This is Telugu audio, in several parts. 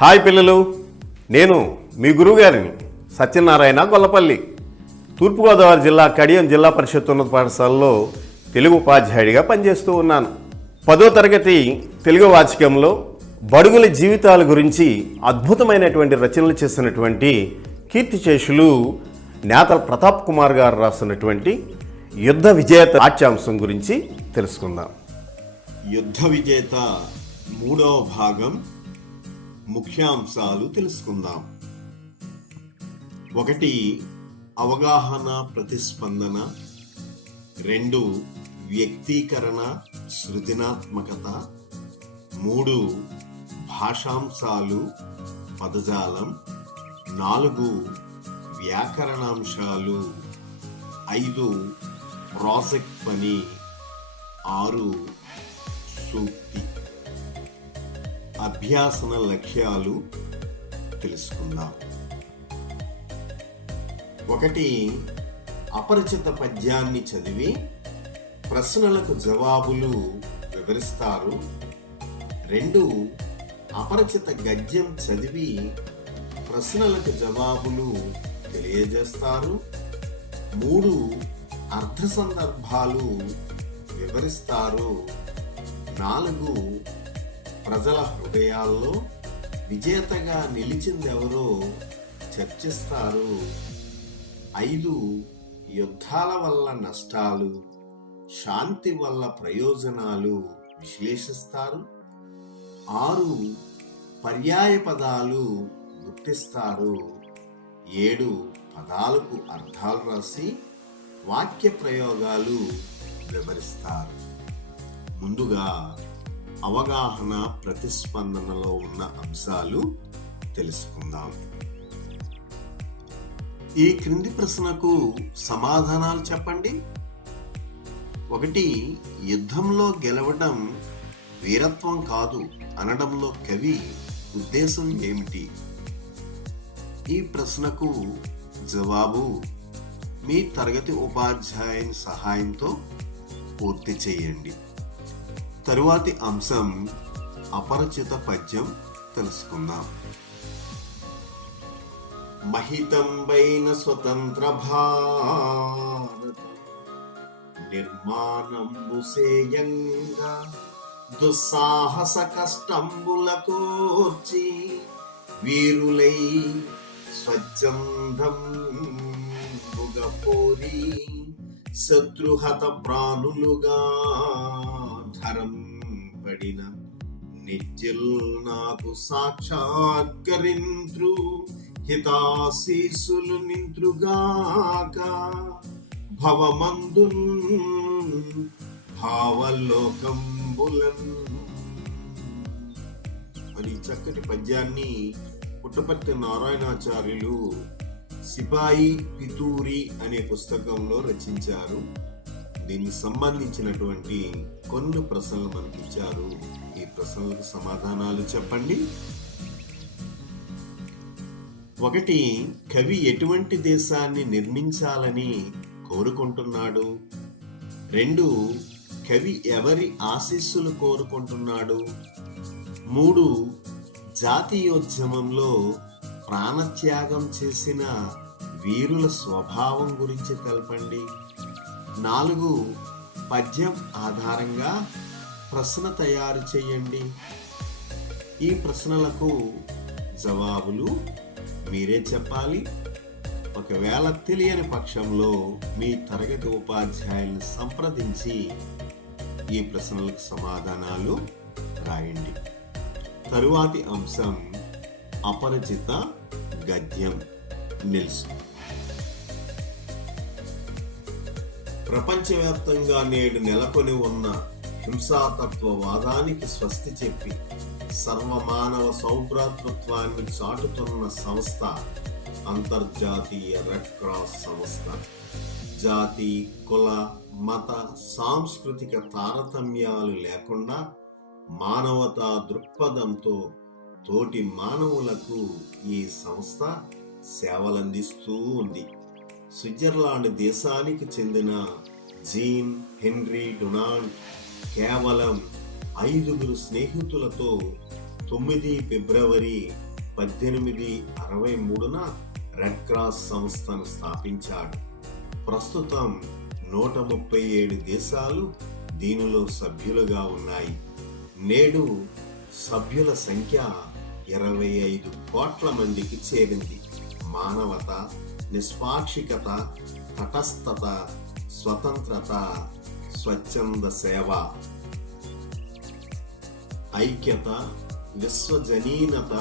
హాయ్ పిల్లలు, నేను మీ గురువుగారిని సత్యనారాయణ గొల్లపల్లి. తూర్పుగోదావరి జిల్లా కడియం జిల్లా పరిషత్ ఉన్నత పాఠశాలలో తెలుగు ఉపాధ్యాయుడిగా పనిచేస్తూ ఉన్నాను. 10వ తరగతి తెలుగు వాచకంలో బడుగుల జీవితాల గురించి అద్భుతమైనటువంటి రచనలు చేసినటువంటి కీర్తిశేషులు నేతల ప్రతాప్ కుమార్ గారు రాసినటువంటి యుద్ధ విజేత పాఠ్యాంశం గురించి తెలుసుకుందాం. యుద్ధ విజేత 3వ భాగం ముఖ్యాంశాలు తెలుసుకుందాం. 1. అవగాహన ప్రతిస్పందన. 2. వ్యక్తీకరణ సృజనాత్మకత. 3. భాషాంశాలు పదజాలం. 4. వ్యాకరణాంశాలు. 5. ప్రాజెక్ట్ పని. 6. సూక్తి. అభ్యాసన లక్ష్యాలు తెలుసుకుందాం. 1. అపరిచిత పద్యాన్ని చదివి ప్రశ్నలకు జవాబులు వివరిస్తారు. 2. అపరిచిత గద్యం చదివి ప్రశ్నలకు జవాబులు తెలియజేస్తారు. 3. అర్థ సందర్భాలు వివరిస్తారు. 4. ప్రజల హృదయాల్లో విజేతగా నిలిచిందెవరో చర్చిస్తారు. 5. యుద్ధాల వల్ల నష్టాలు, శాంతి వల్ల ప్రయోజనాలు విశ్లేషిస్తారు. 6. పర్యాయ పదాలు గుర్తిస్తారు. 7. పదాలకు అర్థాలు రాసి వాక్య ప్రయోగాలు వివరిస్తారు. ముందుగా అవగాహన ప్రతిస్పందనలో ఉన్న అంశాలు తెలుసుకుందాం. ఈ క్రింది ప్రశ్నకు సమాధానాలు చెప్పండి. 1. యుద్ధంలో గెలవడం వీరత్వం కాదు అనడంలో కవి ఉద్దేశం ఏమిటి? ఈ ప్రశ్నకు జవాబు మీ తరగతి ఉపాధ్యాయుని సహాయంతో పూర్తి చేయండి. తరువాతి అంశం అపరిచిత పద్యం తెలుసుకుందాం. మహితంబైన స్వతంత్ర భారత నిర్మాణంబు సేయంగా దుస్సాహస కష్టంబుల కోర్చి వీరులై స్వచ్ఛందం పోరి శత్రుహత ప్రాణులుగా ధరం పడిన నిజ్జల్ నాకు సాక్షాత్కరింత్రు హితాశీసులు నింత్రుగాక భవమందున్ భావలోకంబులన్. మరి చక్కటి పద్యాన్ని పుట్టపర్తి నారాయణాచార్యులు సిపాయి పితూరి అనే పుస్తకంలో రచించారు. దీనికి సంబంధించినటువంటి కొన్ని ప్రశ్నలు మనకి ఇచ్చారు. ఈ ప్రశ్నలకు సమాధానాలు చెప్పండి. 1. కవి ఎటువంటి దేశాన్ని నిర్మించాలని కోరుకుంటున్నాడు? 2. కవి ఎవరి ఆశీస్సులు కోరుకుంటున్నాడు? 3. జాతీయోద్యమంలో ప్రాణత్యాగం చేసిన వీరుల స్వభావం గురించి తెలపండి. 4. పద్యం ఆధారంగా ప్రశ్న తయారు చేయండి. ఈ ప్రశ్నలకు జవాబులు మీరే చెప్పాలి. ఒకవేళ తెలియని పక్షంలో మీ తరగతి ఉపాధ్యాయులను సంప్రదించి ఈ ప్రశ్నలకు సమాధానాలు రాయండి. తరువాతి అంశం అపరిచిత గద్యం. నిల్సు. ప్రపంచవ్యాప్తంగా నేడు నెలకొని ఉన్న హింసాతత్వవాదానికి స్వస్తి చెప్పి సర్వమానవ సౌభ్రాతృత్వాన్ని చాటుతున్న సంస్థ అంతర్జాతీయ రెడ్ క్రాస్ సంస్థ. జాతి, కుల, మత, సాంస్కృతిక తారతమ్యాలు లేకుండా మానవతా దృక్పథంతో తోటి మానవులకు ఈ సంస్థ సేవలందిస్తూ ఉంది. స్విట్జర్లాండ్ దేశానికి చెందిన జీన్ హెన్రీ డొనాల్డ్ కేవలం 5 స్నేహితులతో 9 ఫిబ్రవరి 1863న రెడ్ క్రాస్ సంస్థను స్థాపించాడు. ప్రస్తుతం 137 దేశాలు దీనిలో సభ్యులుగా ఉన్నాయి. నేడు సభ్యుల సంఖ్య 25 కోట్ల మందికి చేరింది. మానవత, నిష్పాక్షికత, తటస్థత, స్వతంత్రత, స్వచ్ఛంద సేవ, ఐక్యత, విశ్వజనీనత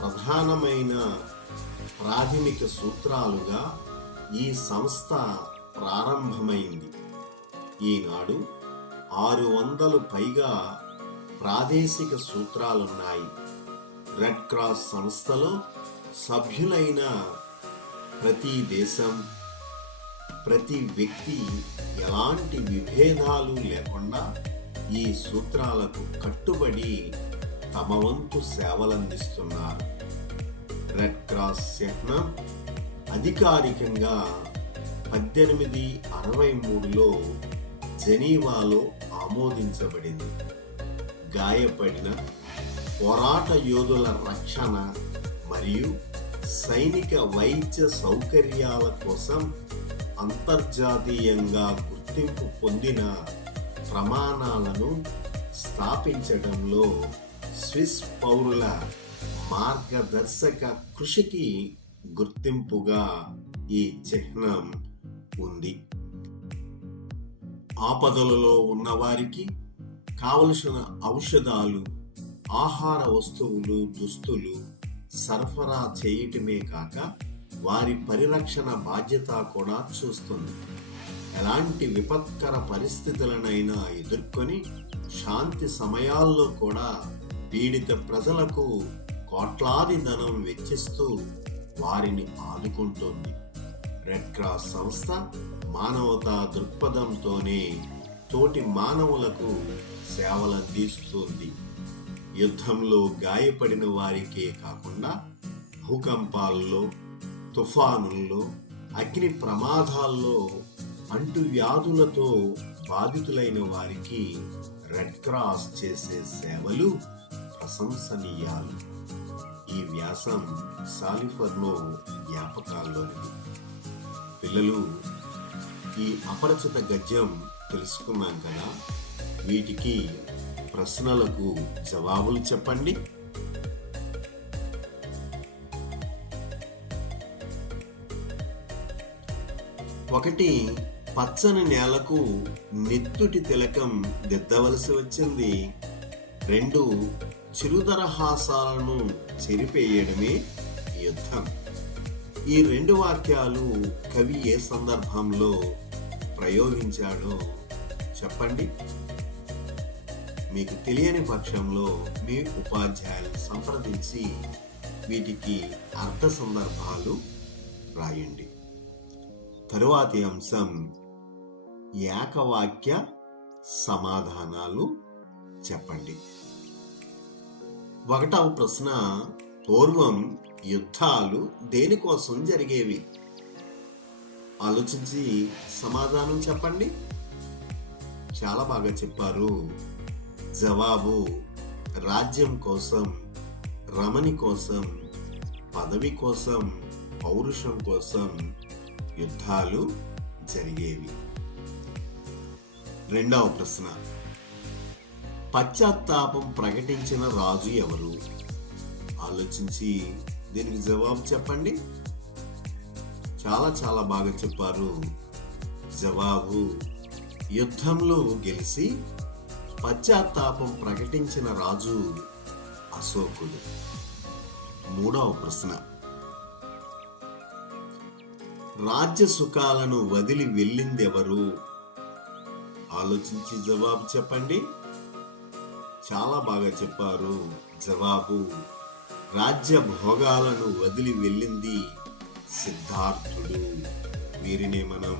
ప్రధానమైన ప్రాథమిక సూత్రాలుగా ఈ సంస్థ ప్రారంభమైంది. ఈనాడు 600 పైగా ప్రాదేశిక సూత్రాలున్నాయి. రెడ్ క్రాస్ సంస్థలో సభ్యులైన ప్రతి దేశం, ప్రతి వ్యక్తి ఎలాంటి విభేదాలు లేకుండా ఈ సూత్రాలకు కట్టుబడి తమ వంతు సేవలందిస్తున్నారు. రెడ్ క్రాస్ చిహ్నం అధికారికంగా 1863లో జెనీవాలో ఆమోదించబడింది. గాయపడిన పోరాట యోధుల రక్షణ మరియు సైనిక వైద్య సౌకర్యాల కోసం అంతర్జాతీయంగా గుర్తింపు పొందిన ప్రమాణాలను స్థాపించడంలో స్విస్ పౌరుల మార్గదర్శక కృషికి గుర్తింపుగా ఈ చిహ్నం ఉంది. ఆపదలలో ఉన్నవారికి కావలసిన ఔషధాలు, ఆహార వస్తువులు, దుస్తులు సరఫరా చేయటమే కాక వారి పరిరక్షణ బాధ్యత కూడా చూస్తుంది. ఎలాంటి విపత్కర పరిస్థితులనైనా ఎదుర్కొని శాంతి సమయాల్లో కూడా పీడిత ప్రజలకు కోట్లాది ధనం వెచ్చిస్తూ వారిని ఆదుకుంటోంది. రెడ్ క్రాస్ సంస్థ మానవతా దృక్పథంతోనే తోటి మానవులకు సేవలందిస్తుంది. యుద్ధంలో గాయపడిన వారికే కాకుండా భూకంపాల్లో, తుఫానుల్లో, అగ్ని ప్రమాదాల్లో, అంటువ్యాధులతో బాధితులైన వారికి రెడ్ క్రాస్ చేసే సేవలు ప్రశంసనీయాలు. ఈ వ్యాసం సాలిఫర్లో జ్ఞాపకాల్లోనిది. పిల్లలు, ఈ అపరిచిత గద్యం తెలుసుకున్నాం కదా, వీటికి ప్రశ్నలకు జవాబులు చెప్పండి. ఒకటి, పచ్చని నేలకు నెత్తుటి తిలకం దిద్దవలసి వచ్చింది. 2, చిరుదరహాసాలను చెరిపేయడమే యుద్ధం. ఈ 2 వాక్యాలు కవి ఏ సందర్భంలో ప్రయోగించాడో చెప్పండి. మీకు తెలియని పక్షంలో మీ ఉపాధ్యాయులను సంప్రదించి వీటికి అర్థ సందర్భాలు రాయండి. తరువాతి అంశం ఏకవాక్య సమాధానాలు చెప్పండి. 1వ ప్రశ్న, పూర్వం యుద్ధాలు దేనికోసం జరిగేవి? ఆలోచించి సమాధానం చెప్పండి. చాలా బాగా చెప్పారు. జవాబు, రాజ్యం కోసం, రమణి కోసం, పదవి కోసం, పౌరుషం కోసం యుద్ధాలు జరిగేవి. 2వ ప్రశ్న, పశ్చాత్తాపం ప్రకటించిన రాజు ఎవరు? ఆలోచించి దీనికి జవాబు చెప్పండి. చాలా బాగా చెప్పారు. జవాబు, యుద్ధంలో గెలిచి పశ్చాత్తాపం ప్రకటించిన రాజు అశోకుడు. 3వ ప్రశ్న, రాజ్య సుఖాలను వదిలి వెళ్ళిందెవరు? ఆలోచించి జవాబు చెప్పండి. చాలా బాగా చెప్పారు. జవాబు, రాజ్య భోగాలను వదిలి వెళ్ళింది సిద్ధార్థుడు. వీరినే మనం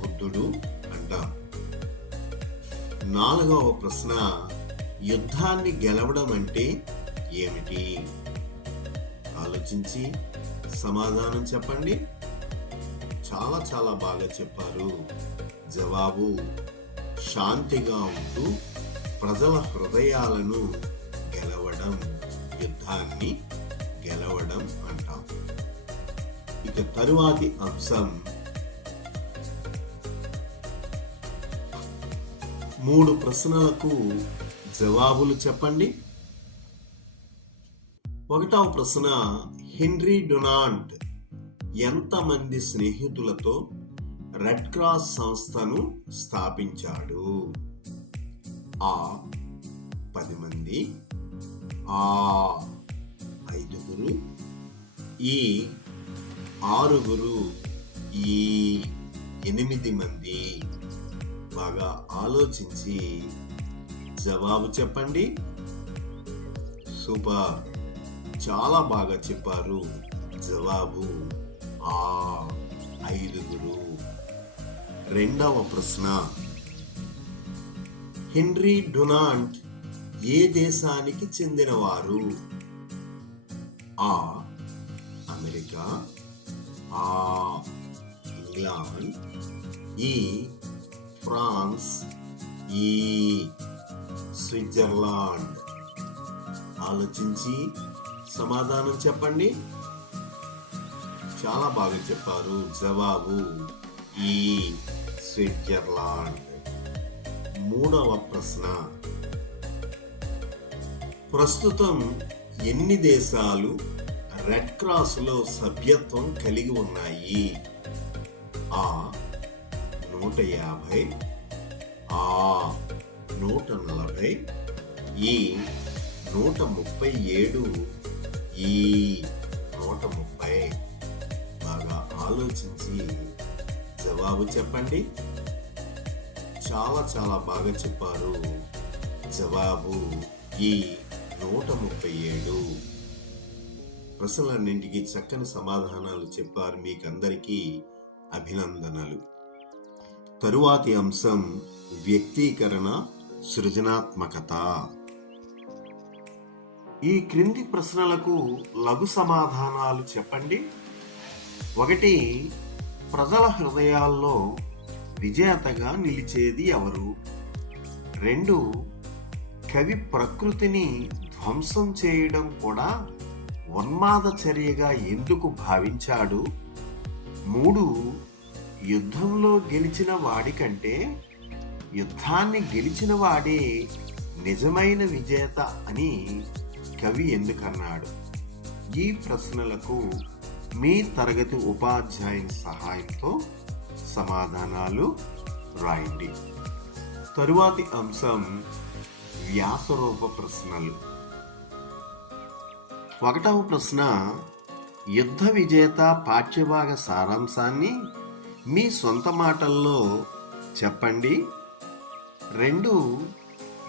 బుద్ధుడు అంటాం. 4వ ప్రశ్న, యుద్ధాన్ని గెలవడం అంటే ఏమిటి? ఆలోచించి సమాధానం చెప్పండి. చాలా బాగా చెప్పారు. జవాబు, శాంతిగా ఉంటూ ప్రజల హృదయాలను గెలవడం యుద్ధాన్ని గెలవడం అంటాం. ఇక తరువాతి అంశం 3 ప్రశ్నలకు జవాబులు చెప్పండి. 1వ ప్రశ్న, హెన్రీ డునాంట్ ఎంతమంది స్నేహితులతో రెడ్ క్రాస్ సంస్థను స్థాపించాడు? ఆ 10 మంది, ఆ 5, ఈ 6, ఈ 8 మంది. బాగా ఆలోచించి జవాబు చెప్పండి. సూపర్, చాలా బాగా చెప్పారు. జవాబు ఆ 5. 2వ ప్రశ్న, హెన్రీ డునాంట్ ఏ దేశానికి చెందినవారు? ఆ అమెరికా, ఆ ఇంగ్లాండ్, ఈ ఫ్రాన్స్, ఈ స్విట్జర్లాండ్. ఆలోచించి సమాధానం చెప్పండి. చాలా బాగా చెప్పారు. జవాబు ఈ స్విట్జర్లాండ్. 3వ ప్రశ్న, ప్రస్తుతం ఎన్ని దేశాలు రెడ్ క్రాస్ లో సభ్యత్వం కలిగి ఉన్నాయి? ఆ 150, ఆ 140, ఈ 137, ఈ 130. బాగా ఆలోచించి జవాబు చెప్పండి. చాలా చాలా బాగా చెప్పారు. జవాబు ఈ 137. ప్రశ్నలన్నింటికి చక్కని సమాధానాలు చెప్పారు. మీకందరికీ అభినందనలు. తరువాతి అంశం వ్యక్తీకరణ, సృజనాత్మకత. ఈ క్రింది ప్రశ్నలకు లఘు సమాధానాలు చెప్పండి. 1, ప్రజల హృదయాల్లో విజేతగా నిలిచేది ఎవరు? 2, కవి ప్రకృతిని ధ్వంసం చేయడం కూడా ఉన్మాద చర్యగా ఎందుకు భావించాడు? 3, యుద్ధంలో గెలిచిన వాడికంటే యుద్ధాన్ని గెలిచిన వాడే నిజమైన విజేత అని కవి ఎందుకన్నాడు? ఈ ప్రశ్నలకు మీ తరగతి ఉపాధ్యాయుని సహాయంతో సమాధానాలు రాయండి. తరువాతి అంశం వ్యాసరూప ప్రశ్నలు. 1వ ప్రశ్న, యుద్ధ విజేత పాఠ్యభాగ సారాంశాన్ని మీ సొంత మాటల్లో చెప్పండి. 2,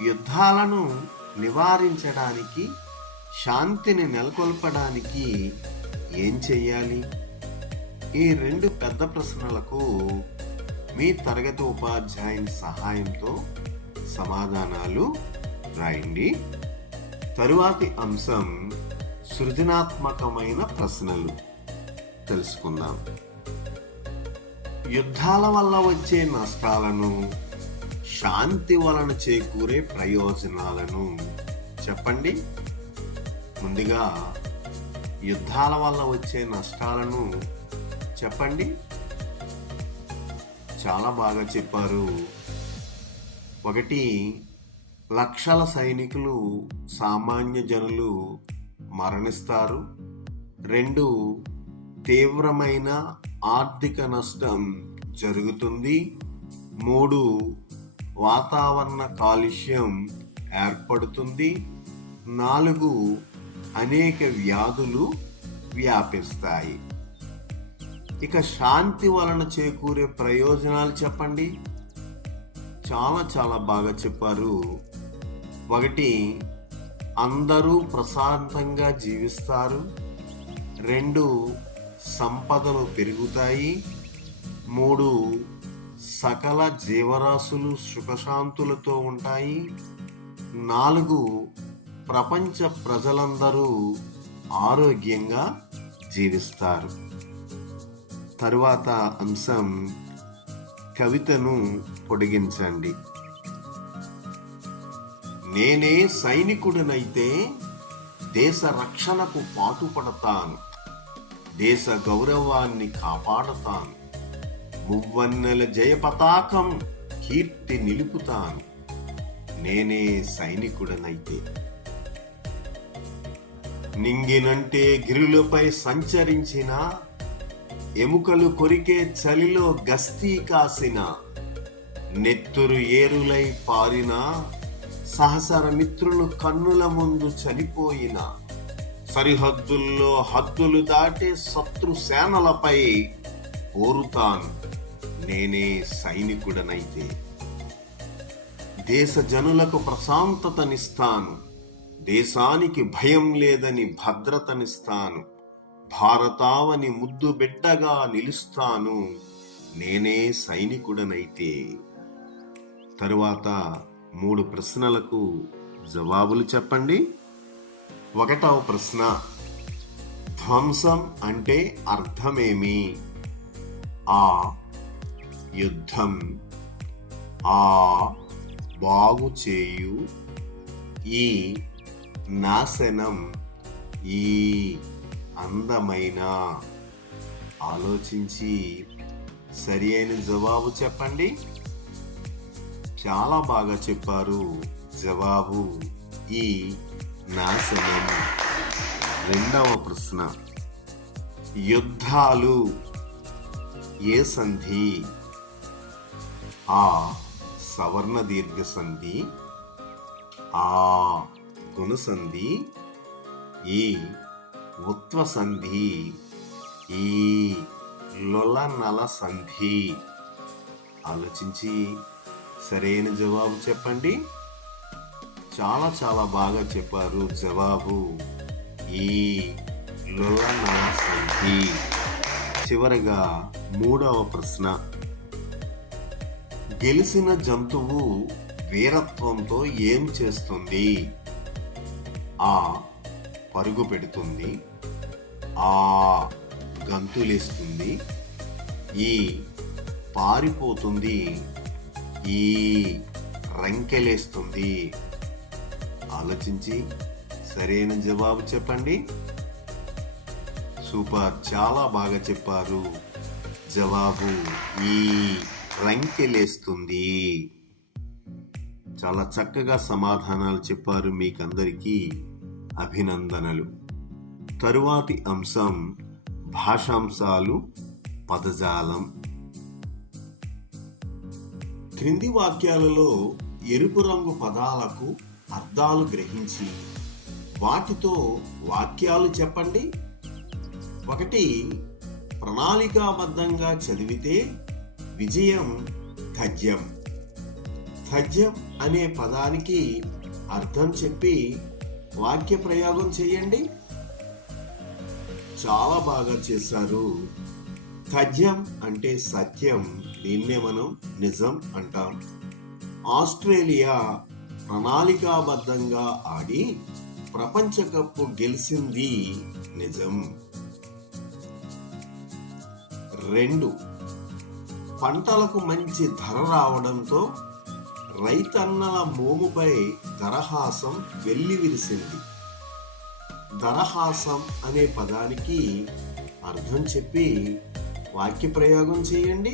యుద్ధాలను నివారించడానికి, శాంతిని నెలకొల్పడానికి ఏం చెయ్యాలి? ఈ 2 పెద్ద ప్రశ్నలకు మీ తరగతి ఉపాధ్యాయుని సహాయంతో సమాధానాలు రాయండి. తరువాతి అంశం సృజనాత్మకమైన ప్రశ్నలు తెలుసుకుందాం. యుద్ధాల వల్ల వచ్చే నష్టాలను, శాంతి వలన చేకూరే ప్రయోజనాలను చెప్పండి. ముందుగా యుద్ధాల వల్ల వచ్చే నష్టాలను చెప్పండి. చాలా బాగా చెప్పారు. 1, లక్షల సైనికులు, సామాన్య జనులు మరణిస్తారు. 2, తీవ్రమైన ఆర్థిక నష్టం జరుగుతుంది. 3, వాతావరణ కాలుష్యం ఏర్పడుతుంది. 4, అనేక వ్యాధులు వ్యాపిస్తాయి. ఇక శాంతి వలన చేకూరే ప్రయోజనాలు చెప్పండి. చాలా చాలా బాగా చెప్పారు. 1, అందరూ ప్రశాంతంగా జీవిస్తారు. 2, సంపదలు పెరుగుతాయి. 3, సకల జీవరాశులు సుఖశాంతులతో ఉంటాయి. 4, ప్రపంచ ప్రజలందరూ ఆరోగ్యంగా జీవిస్తారు. తరువాత అంశం కవితను పొడిగించండి. నేనే సైనికుడినైతే దేశ రక్షణకు పాటుపడతాను, దేశ గౌరవాన్ని కాపాడతాను, మువ్వన్నెల జయ పతాకం కీర్తి నిలుపుతాను, నేనే సైనికుడనైతే. నింగినంటే గిరులపై సంచరించిన, ఎముకలు కొరికే చలిలో గస్తీ కాసిన, నెత్తురు ఏరులై పారిన, సహసర మిత్రులు కన్నుల ముందు చనిపోయిన, సరిహద్దుల్లో హద్దులు దాటే శత్రు సేనలపై పోరుతాను, నేనే సైనికుడనైతే. దేశ జనులకు ప్రశాంతతనిస్తాను, దేశానికి భయం లేదని భద్రతనిస్తాను, భారతావని ముద్దు బిడ్డగా నిలుస్తాను, నేనే సైనికుడనైతే. తరువాత 3 ప్రశ్నలకు జవాబులు చెప్పండి. 1వ ప్రశ్న, ధ్వంసం అంటే అర్థమేమి? ఆ యుద్ధం, ఆ బాగు చేయు, ఈ నాశనం, ఈ అందమైన. ఆలోచించి సరి అయిన జవాబు చెప్పండి. చాలా బాగా చెప్పారు. జవాబు ఈ నాశనం. 2వ ప్రశ్న, యుద్ధాలు ఏ సంధి? ఆ సవర్ణ దీర్ఘ సంధి, ఆ గుణసంధి, ఈ ఉత్వ సంధి, ఈ లొలనల సంధి. ఆలోచించి సరైన జవాబు చెప్పండి. చాలా చాలా బాగా చెప్పారు. జవాబు ఈ లొలనల సంధి. చివరగా 3వ ప్రశ్న, గెలిచిన జంతువు వీరత్వంతో ఏం చేస్తుంది? ఆ పరుగు పెడుతుంది, ఆ గంతులేస్తుంది, ఈ పారిపోతుంది, ఈ రంకెలేస్తుంది. ఆలోచించి సరైన జవాబు చెప్పండి. సూపర్, చాలా బాగా చెప్పారు. జవాబు ఈ రంకెలేస్తుంది. చాలా చక్కగా సమాధానాలు చెప్పారు. మీకందరికీ అభినందనలు. తరువాతి అంశం భాషాంశాలు, పదజాలం. క్రింది వాక్యాలలో ఎరుపు రంగు పదాలకు అర్థాలు గ్రహించి వాటితో వాక్యాలు చెప్పండి. 1, ప్రణాళికాబద్ధంగా చదివితే విజయం తథ్యం. తథ్యం అనే పదానికి అర్థం చెప్పి వాక్య ప్రయోగం చేయండి. చాలా బాగా చేశారు. తథ్యం అంటే సత్యం, దీన్నే మనం నిజం అంటాం. ఆస్ట్రేలియా ప్రణాళికాబద్ధంగా ఆడి ప్రపంచ కప్ గెలిచింది, నిజం. 2, పంటలకు మంచి ధర రావడంతో రైతన్నల మోముపై దరహాసం వెల్లివిరిసింది. దరహాసం అనే పదానికి అర్థం చెప్పి వాక్య ప్రయోగం చేయండి.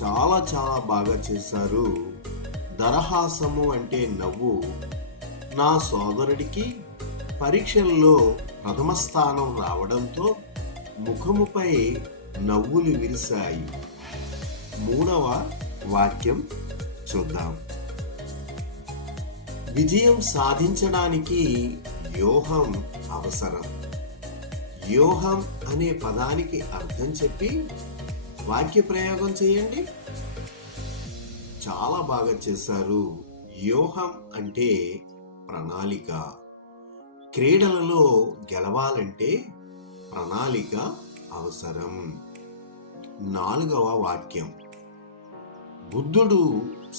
చాలా చాలా బాగా చేశారు. దరహాసము అంటే నవ్వు. నా సోదరుడికి పరీక్షల్లో ప్రథమ స్థానం రావడంతో ముఖముపై నవ్వులు విరిశాయి. 3వ వాక్యం చూద్దాం. విజయం సాధించడానికి వ్యూహం అవసరం. వ్యూహం అనే పదానికి అర్థం చెప్పి వాక్య ప్రయోగం చేయండి. చాలా బాగా చేశారు. వ్యూహం అంటే ప్రణాళిక. క్రీడలలో గెలవాలంటే ప్రణాళిక అవసరం. 4వ వాక్యం, బుద్ధుడు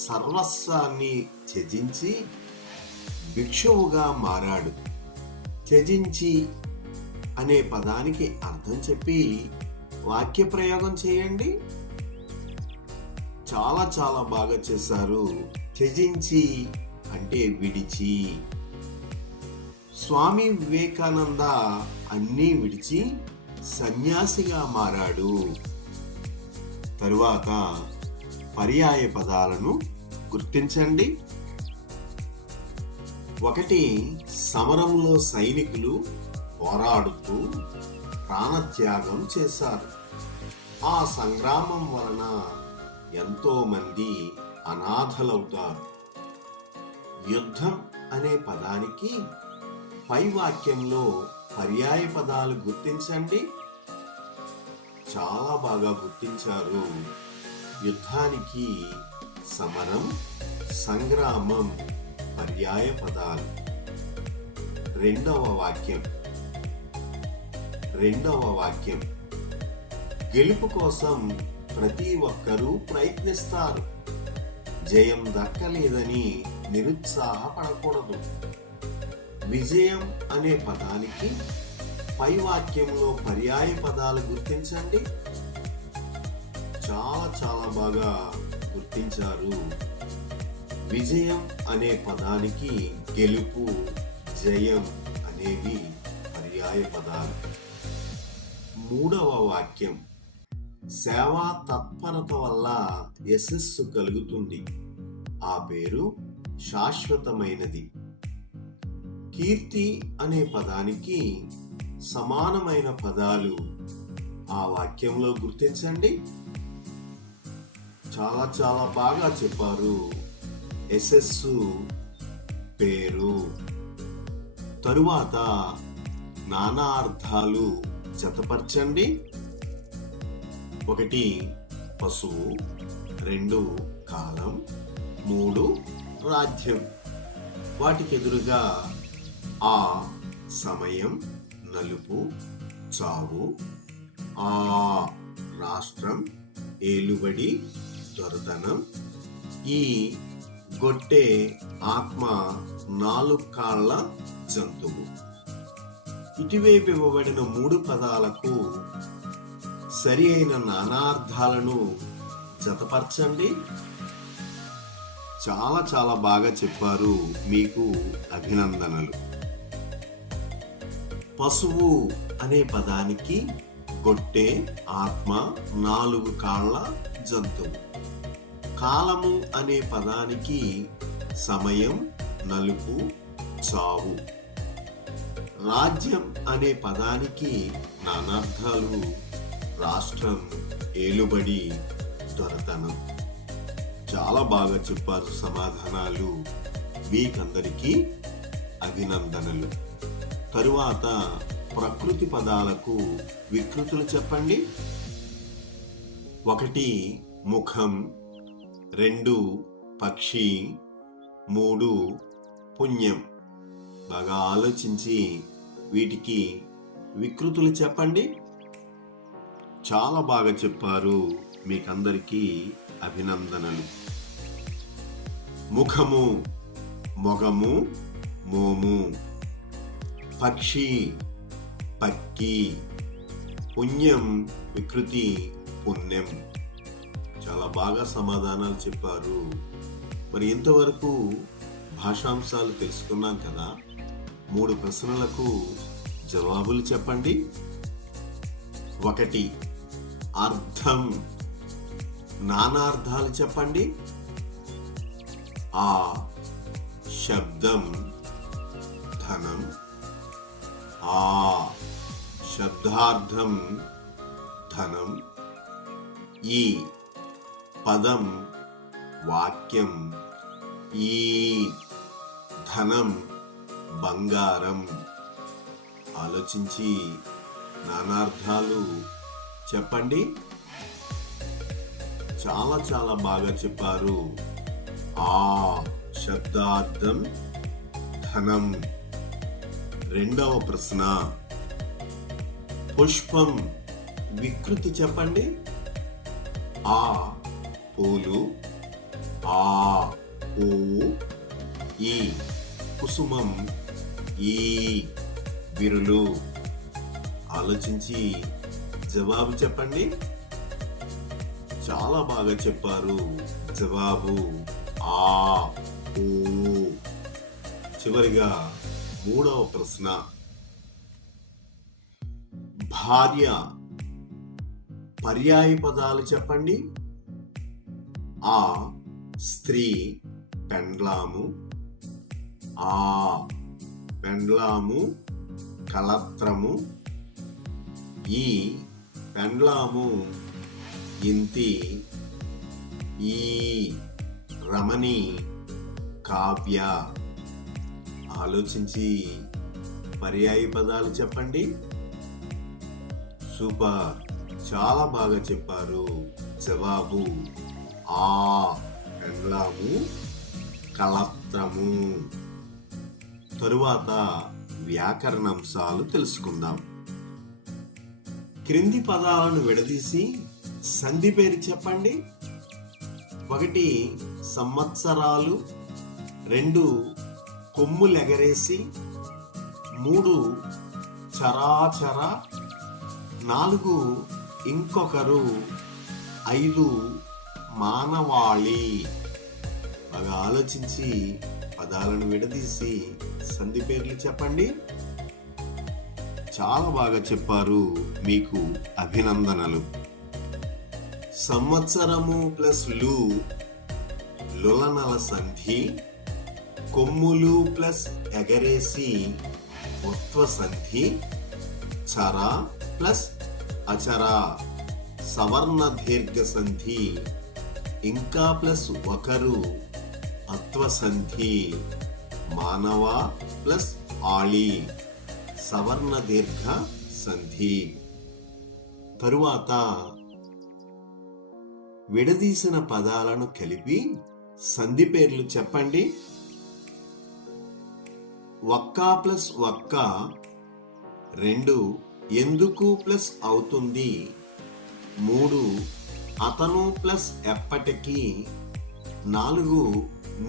సర్వస్వాన్ని త్యజించి భిక్షువుగా మారాడు. త్యజించి అనే పదానికి అర్థం చెప్పి వాక్య ప్రయోగం చేయండి. చాలా చాలా బాగా చేశారు. త్యజించి అంటే విడిచి. స్వామి వివేకానంద అన్నీ విడిచి సన్యాసిగా మారాడు. తరువాత పర్యాయ పదాలను గుర్తించండి. 1. సమరంలో సైనికులు పోరాడుతూ ప్రాణత్యాగం చేశారు. ఆ సంగ్రామం వలన ఎంతో మంది అనాథలవుతారు. యుద్ధం అనే పదానికి పై వాక్యంలో పర్యాయ పదాలు గుర్తించండి. చాలా బాగా గుర్తించారు. యుద్ధానికి సమరం, సంగ్రామం పర్యాయ పదాలు. రెండవ వాక్యం గెలుపు కోసం ప్రతి ఒక్కరూ ప్రయత్నిస్తారు. జయం దక్కలేదని నిరుత్సాహపడకూడదు. విజయం అనే పదానికి పై వాక్యంలో పర్యాయ పదాలు గుర్తించండి. చాలా బాగా గుర్తించారు. విజయం అనే పదానికి గెలుపు, జయం అనేవి పర్యాయ పదాలు. 3వ వాక్యం సేవా తత్పరత వల్ల యశస్సు కలుగుతుంది. ఆ పేరు శాశ్వతమైనది. కీర్తి అనే పదానికి సమానమైన పదాలు ఆ వాక్యంలో గుర్తించండి. చాలా బాగా చెప్పారు. యశస్సు, పేరు. తరువాత నానా అర్థాలు జతపరచండి. 1 పశువు, 2 కాలం, 3 రాజ్యం. వాటికి ఎదురుగా ఆ సమయం, నలుపు, చావు, ఆ రాష్ట్రం, ఏలుబడి, దొరతనం, ఈ గొట్టె ఆత్మ, 4 కాళ్ళ జంతువు. ఇటువైపు ఇవ్వబడిన 3 పదాలకు సరి అయిన నానార్థాలను జతపరచండి. చాలా బాగా చెప్పారు. మీకు అభినందనలు. పశువు అనే పదానికి గొట్టె ఆత్మ, 4 కాళ్ళ జంతువు. కాలము అనే పదానికి సమయం, నలుపు, చావు. రాజ్యం అనే పదానికి నానార్థాలు రాష్ట్రం, ఏలుబడి, దొరతనం. చాలా బాగా చెప్పారు సమాధానాలు. మీకందరికీ అభినందనలు. తరువాత ప్రకృతి పదాలకు వికృతులు చెప్పండి. 1 ముఖం, 2 పక్షి, 3 పుణ్యం. బాగా ఆలోచించి వీటికి వికృతులు చెప్పండి. చాలా బాగా చెప్పారు. మీకందరికీ అభినందనలు. ముఖము, మొగము, మోము. పక్షి, పక్కి. పుణ్యం వికృతి, పుణ్యం. చాలా బాగా సమాధానాలు చెప్పారు. మరి ఇంతవరకు భాషాంశాలు తెలుసుకున్నాం కదా. 3 ప్రశ్నలకు జవాబులు చెప్పండి. 1 అర్థం, నానార్థాలు చెప్పండి. ఆ శబ్దం, ధనం. ఆ శబ్దార్థం, ధనం. ఈ పదం, వాక్యం. ఈ ధనం, బంగారం. ఆలోచించి నానార్థాలు చెప్పండి. చాలా బాగా చెప్పారు. ఆ శబ్దార్థం, ధనం. 2వ ప్రశ్న పుష్పం, వికృతి చెప్పండి. ఆ పూలు, ఆ పువ్వు. ఈ కుసుమం, ఈ విరులు. ఆలోచించి జవాబు చెప్పండి. చాలా బాగా చెప్పారు. జవాబు ఆ పువ్వు. చివరిగా మూడవ ప్రశ్న. భార్య పర్యాయ పదాలు చెప్పండి. ఆ స్త్రీ పెండ్లాము, ఆ పెండ్లాము కలత్రము, ఈ పెండ్లాము ఇంతి, ఈ రమణి కావ్య. ఆలోచించి పర్యాయ పదాలు చెప్పండి. సూపర్, చాలా బాగా చెప్పారు. జవాబు ఆ పెండ్లాము కలత్రము. తరువాత వ్యాకరణాంశాలు తెలుసుకుందాం. క్రింది పదాలను విడదీసి సంధి పేరు చెప్పండి. 1 సంవత్సరాలు, 2 కొమ్ములెగరేసి, 3 చరాచర, 4 ఇంకొకరు, 5 మానవాళి. బాగా ఆలోచించి పదాలను విడదీసి సంధి పేర్లు చెప్పండి. చాలా బాగా చెప్పారు, మీకు అభినందనలు. సంవత్సరము ప్లస్ లు లులనల సంధి, కొమ్ములు ప్లస్ ఎగరేసి ఉత్వ సంధి, చర ప్లస్ అచర సవర్ణ దీర్ఘ సంధి, ఇంకా ప్లస్ ఒకరు అత్వ సంధి, మానవ ప్లస్ ఆళి సవర్ణ దీర్ఘ సంధి. తరువాత విడదీసిన పదాలను కలిపి సంధి పేర్లు చెప్పండి. ఒక్క ప్లస్ ఒక్క, 2 ఎందుకు ప్లస్ అవుతుంది, 3 అతను ప్లస్ ఎప్పటికీ, 4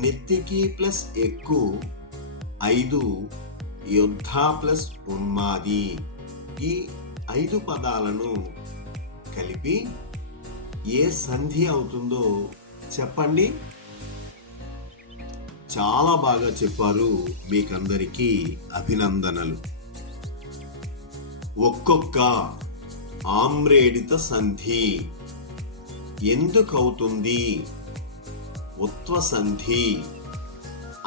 నెత్తికి ప్లస్ ఎక్కు, 5 యుద్ధ ప్లస్ ఉన్మాది. ఈ 5 పదాలను కలిపి ఏ సంధి అవుతుందో చెప్పండి. చాలా బాగా చెప్పారు, మీకందరికీ అభినందనలు. ఒక్కొక్క ఆమ్రేడిత సంధి ఎందుకవుతుంది, ఉత్వ సంధి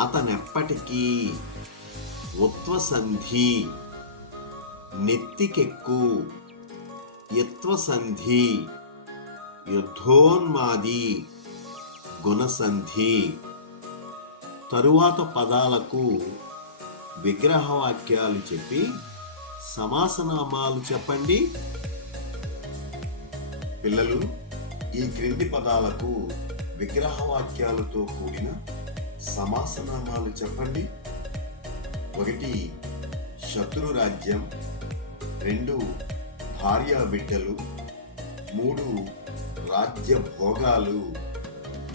అతనెప్పటికీ, ఉత్వ సంధి నెత్తికెక్కు, యత్వ సంధి యుద్ధోన్మాది గుణసంధి. తరువాత పదాలకు విగ్రహవాక్యాలు చెప్పి సమాసనామాలు చెప్పండి. పిల్లలు, ఈ క్రింది పదాలకు విగ్రహవాక్యాలతో కూడిన సమాసనామాలు చెప్పండి. 1 శత్రు రాజ్యం, 2 భార్య బిడ్డలు, 3 రాజ్య భోగాలు,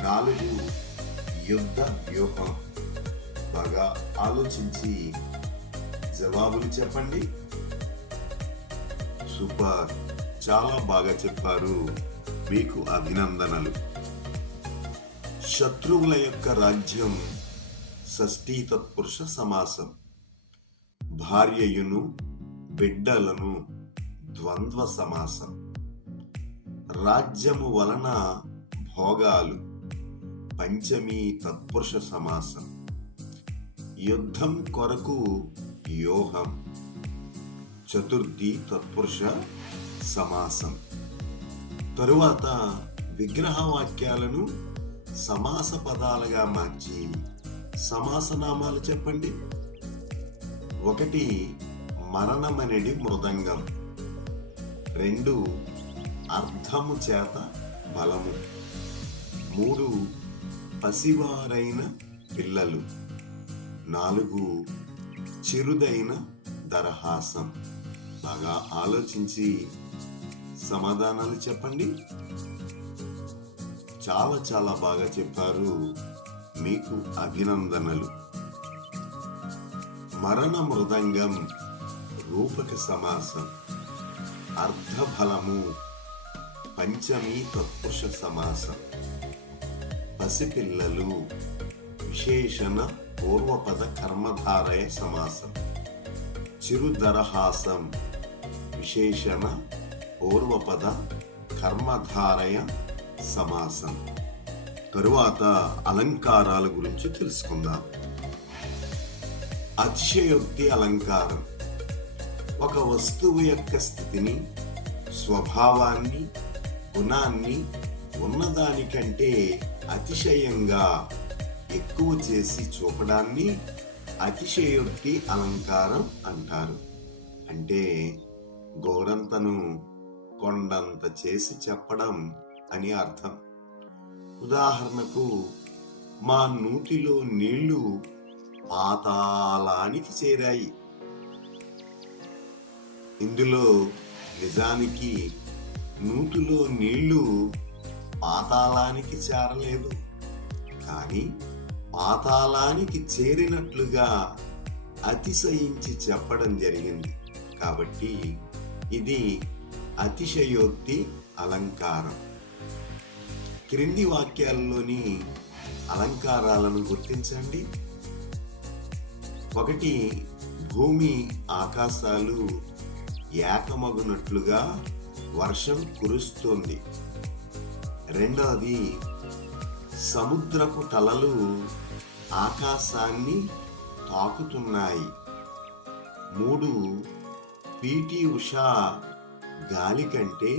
4 యుద్ధ వ్యూహం. బాగా ఆలోచించి జవాబులు చెప్పండి. సూపర్, చాలా బాగా చెప్పారు, మీకు అభినందనలు. శత్రువుల యొక్క రాజ్యం షష్ఠీ తత్పురుష సమాసం. భార్యయును బిడ్డలను ద్వంద్వ సమాసం. రాజ్యము వలన భోగాలు పంచమీ తత్పురుష సమాసం. యుద్ధం కొరకు యోహం చతుర్థి తత్పురుష సమాసం. తరువాత విగ్రహవాక్యాలను సమాస పదాలుగా మార్చి సమాసనామాలు చెప్పండి. 1 మరణమనెడి మృదంగం, 2 అర్థము చేత బలము, 3 పసివారైన పిల్లలు, 4 చిరుదైన దరహాసం. బాగా ఆలోచించి సమాధానాలు చెప్పండి. చాలా చాలా బాగా చెప్పారు, మీకు అభినందనలు. మరణ మృదంగం రూపక సమాసం. అర్ధఫలము పంచమీ తత్పురుష సమాసం. పసిపిల్లలు విశేషణ పూర్వపద కర్మధారయ సమాసం. చిరుదరహాసం విశేషణ పూర్వపద కర్మధారయ సమాసం. తరువాత అలంకారాల గురించి తెలుసుకుందాం. అతిశయోక్తి అలంకారం ఒక వస్తువు యొక్క స్థితిని, స్వభావాన్ని, గుణాన్ని ఉన్నదానికంటే అతిశయంగా ఎక్కువ చేసి చూపడాన్ని అతిశయోక్తి అలంకారం అంటారు. అంటే గోరంతను కొండంత చేసి చెప్పడం అని అర్థం. ఉదాహరణకు, మా నూతిలో నీళ్లు పాతాళానికి చేరాయి. ఇందులో నిజానికి నూతిలో నీళ్లు పాతాళానికి చేరలేదు, కానీ పాతాళానికి చేరినట్లుగా అతిశయించి చెప్పడం జరిగింది. కాబట్టి ఇది అతిశయోక్తి అలంకారం. క్రింది వాక్యాల్లోని అలంకారాలను గుర్తించండి. 1. భూమి ఆకాశాలు ఏకమగునట్లుగా వర్షం కురుస్తోంది. 2. సముద్రపు తలలు ఆకాశాన్ని తాకుతున్నాయి. 3. పీటీ ఉషా గాలి కంటే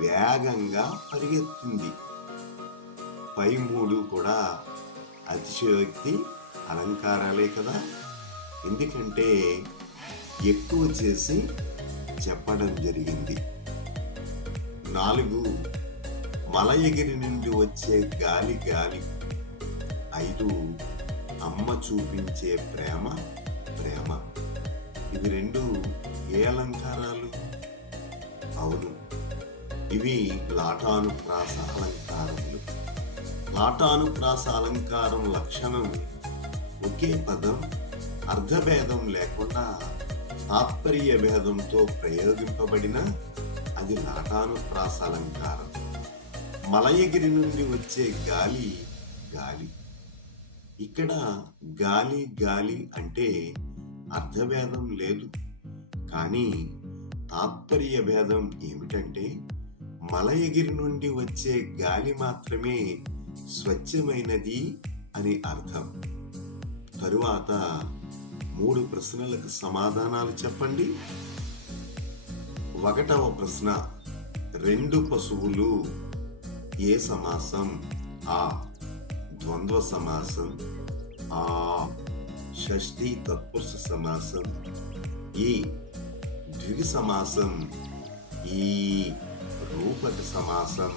వేగంగా పరిగెత్తింది. పై 3 కూడా అతిశయోక్తి అలంకారాలే కదా, ఎందుకంటే ఎక్కువ చేసి చెప్పడం జరిగింది. 4. మల ఎగిరి నుండి వచ్చే గాలి. 5. అమ్మ చూపించే ప్రేమ. ఇవి 2 ఏ అలంకారాలు? అవును, ఇవి లాటానుప్రాస అలంకారములు. లాటానుప్రాస అలంకారం లక్షణం ఒకే పదం అర్థభేదం లేకుండా తాత్పర్య భేదంతో ప్రయోగింపబడిన అది లాటానుప్రాస అలంకారం. మలయగిరి నుండి వచ్చే గాలి. ఇక్కడ గాలి అంటే అర్థభేదం లేదు, కానీ తాత్పర్య భేదం ఏమిటంటే మలయగిరి నుండి వచ్చే గాలి మాత్రమే స్వచ్ఛమైనది అని అర్థం. తరువాత 3 ప్రశ్నలకు సమాధానాలు చెప్పండి. 1వ ప్రశ్న, 2 పశువులు ఏ సమాసం? ఆ. ద్వంద్వ సమాసం. ఆ. షష్ఠీ తత్పురుష సమాసం. ఈ. ద్విగు సమాసం. ఈ. రూపక సమాసం.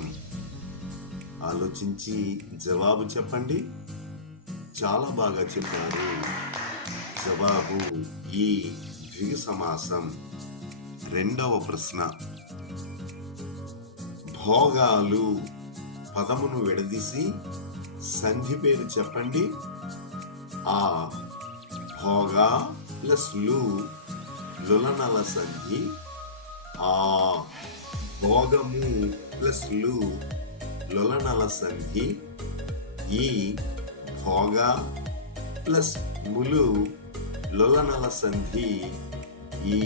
ఆలోచించి జవాబు చెప్పండి. చాలా బాగా చెప్పారు. జవాబు ఈ. ద్విగు సమాసం. 2వ ప్రశ్న, భోగాలు పదమును విడదీసి సంధి పేరు చెప్పండి. ఆ. భోగా ప్లస్ లు లులనల సంధి. ఆ. భోగము ప్లస్ లు లులనల సంధి. ఈ. భోగా ప్లస్ ములు లులనల సంధి. ఈ.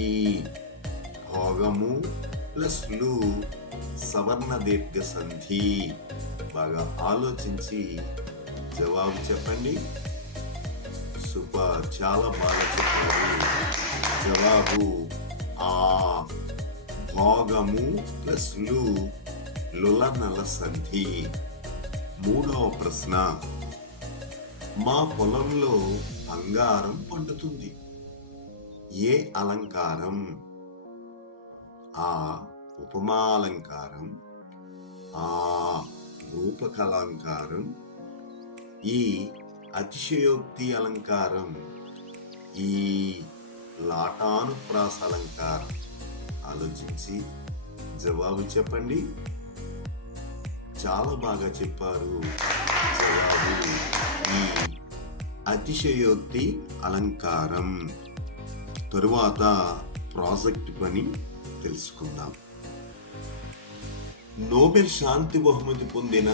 భోగము ప్లస్ లు సవర్ణ దీర్ఘ సంధి. బాగా ఆలోచించి జవాబు చెప్పండి. సూపర్, చాలా బాగా చెప్పారు. జవాబు ఆ. భోగము ప్లస్ లు లులనల సంధి. 3వ ప్రశ్న, మా పొలంలో బంగారం పండుతుంది. ఏ అలంకారం? ఆ. ఉపమాలంకారం. ఆ. రూపకలంకారం. ఈ. అతిశయోక్తి అలంకారం. ఈ. లాటానుప్రాస అలంకారం. ఆలోచించి జవాబు చెప్పండి. చాలా బాగా చెప్పారు. జవాబు ఈ. అతిశయోక్తి అలంకారం. తరువాత ప్రాజెక్ట్ పని తెలుసుకుందాం. నోబెల్ శాంతి బహుమతి పొందిన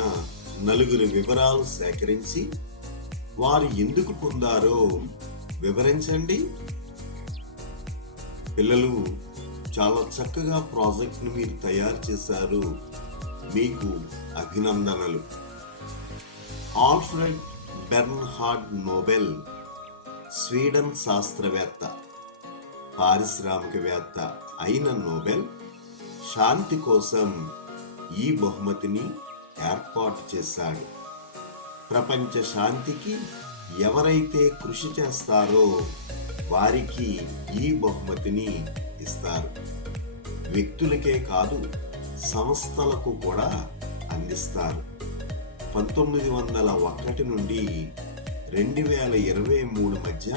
4 వివరాలు సేకరించి వారు ఎందుకు పొందారో వివరించండి. పిల్లలు, చాలా చక్కగా ప్రాజెక్ట్ను మీరు తయారు చేశారు. మీకు అభినందనలు. ఆల్ఫ్రెడ్ బెర్న్హార్డ్ నోబెల్ స్వీడన్ శాస్త్రవేత్త, పారిశ్రామికవేత్త అయిన నోబెల్ శాంతి కోసం ఈ బహుమతిని ఏర్పాటు చేశాడు. ప్రపంచ శాంతికి ఎవరైతే కృషి చేస్తారో వారికి ఈ బహుమతిని ఇస్తారు. వ్యక్తులకే కాదు, సంస్థలకు కూడా అందిస్తారు. 1901 నుండి 2023 మధ్య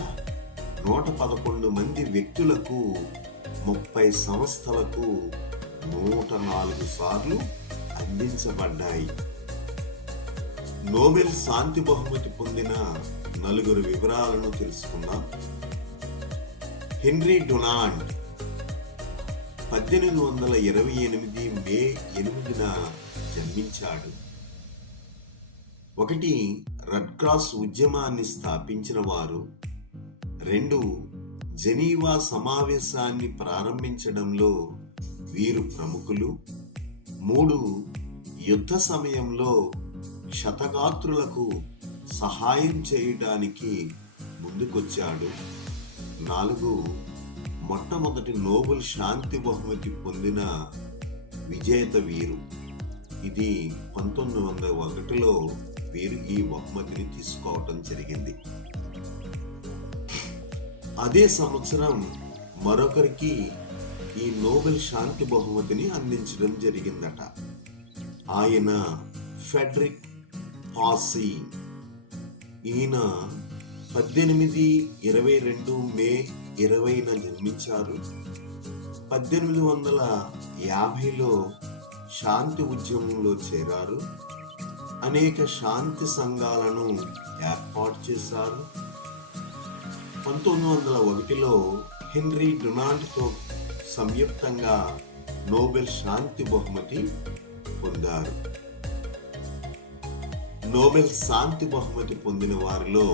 111 మంది వ్యక్తులకు, 30 సంస్థలకు 104 సార్లు అందించబడ్డాయి. నోబెల్ శాంతి బహుమతి పొందిన 4 వివరాలను తెలుసుకుందాం. హెన్రీ డొనాల్డ్ 1828 మే 8న జన్మించాడు. 1 రెడ్ క్రాస్ ఉద్యమాన్ని స్థాపించిన వారు. 2 జెనీవా సమావేశాన్ని ప్రారంభించడంలో వీరు ప్రముఖులు. 3 యుద్ధ సమయంలో క్షతగాత్రులకు సహాయం చేయడానికి ముందుకొచ్చాడు. 4 మొట్టమొదటి నోబెల్ శాంతి బహుమతి పొందిన విజేత వీరు. ఇది 1901లో వీరు ఈ బహుమతిని తీసుకోవటం జరిగింది. అదే సంవత్సరం మరొకరికి ఈ నోబెల్ శాంతి బహుమతిని అందించడం జరిగిందట. ఆయన ఫెడరిక్ హాసీ. ఈయన 1822 మే 20న జన్మించారు. 1850లో శాంతి ఉద్యమంలో చేరారు. అనేక శాంతి సంఘాలను ఏర్పాటు చేశారు. 1901లో హెన్రీ డొనాల్డ్తో సంయుక్తంగా నోబెల్ శాంతి బహుమతి పొందారు. నోబెల్ శాంతి బహుమతి పొందిన వారిలో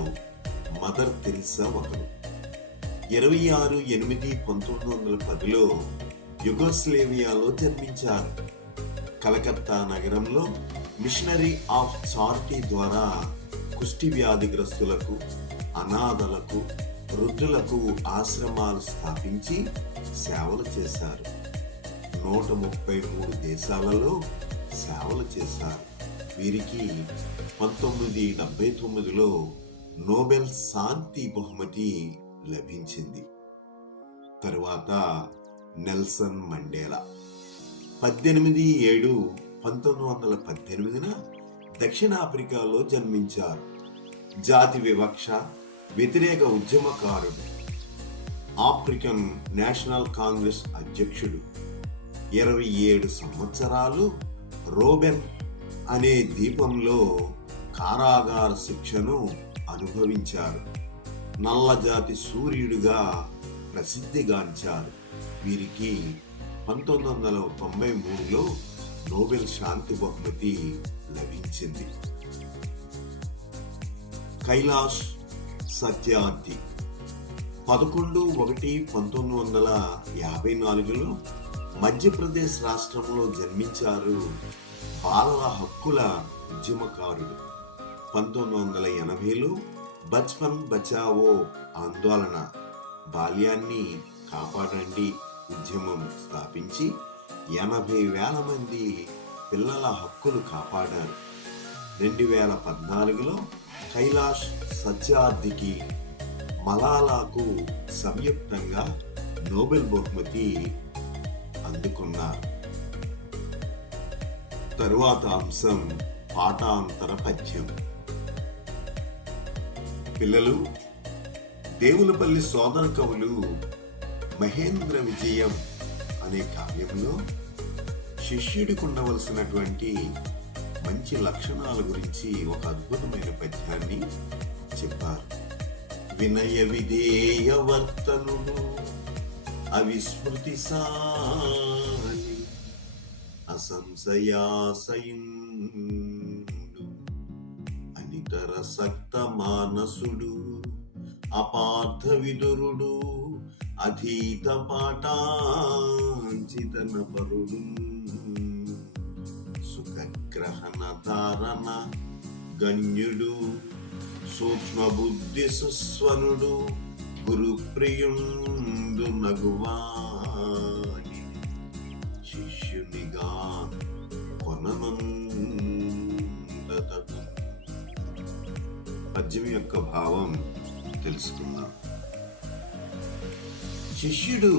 మదర్ తెరిసా ఒకరు. 26/8/1910లో యుగోస్లేవియాలో జన్మించారు. కలకత్తా నగరంలో మిషనరీ ఆఫ్ చారిటీ ద్వారా కుష్టి వ్యాధిగ్రస్తులకు, అనాథలకు, వృద్ధులకు ఆశ్రమాలు స్థాపించి సేవలు చేశారు. 133 దేశాలలో సేవలు చేశారు. వీరికి 1979లో నోబెల్ శాంతి బహుమతి లభించింది. తరువాత నెల్సన్ మండేలా 18/7/1918న దక్షిణాఫ్రికాలో జన్మించారు. జాతి వివక్ష వ్యతిరేక ఉద్యమకారుడు, ఆఫ్రికన్ నేషనల్ కాంగ్రెస్ అధ్యక్షుడు. 27 సంవత్సరాలు రోబెన్ అనే ద్వీపంలో కారాగార శిక్షను అనుభవించారు. నల్లజాతి సూర్యుడిగా ప్రసిద్ధిగాంచారు. వీరికి 1993లో నోబెల్ శాంతి బహుమతి లభించింది. కైలాష్ సత్యార్థి 11/1/1954లో మధ్యప్రదేశ్ రాష్ట్రంలో జన్మించారు. బాలల హక్కుల ఉద్యమకారుడు. 1980లో బచ్పన్ బచావో ఆందోళన, బాల్యాన్ని కాపాడండి ఉద్యమం స్థాపించి 80,000 మంది పిల్లల హక్కులు కాపాడారు. 2014లో కైలాష్ సత్యార్థికి, మలాలాకు సంయుక్తంగా నోబెల్ బహుమతి అందుకున్నారు. తరువాత అంశం పాఠాంతర పద్యం. పిల్లలు, దేవులపల్లి సోదర కవులు మహేంద్ర విజయం అనే కావ్యంలో శిష్యుడికి ఉండవలసినటువంటి మంచి లక్షణాల గురించి ఒక అద్భుతమైన పద్యాన్ని చెప్పారు. వినయ విధేయ వర్తనుడు, అవిస్మృతిశాలి, అసంశయాసయుండు, అనితర సక్త మానసుడు, అపార్థ విదురుడు, అధీత పాఠాంచితన పరుడు సుఖగ్రహణ ధారణ గణ్యుడు సూక్ష్మ బుద్ధి సుస్వనుడు గురుప్రియుండు నగువాని శిష్యునిగా కొననందతడు. పద్యం యొక్క భావం తెలుసుకుందాం. శిష్యుడు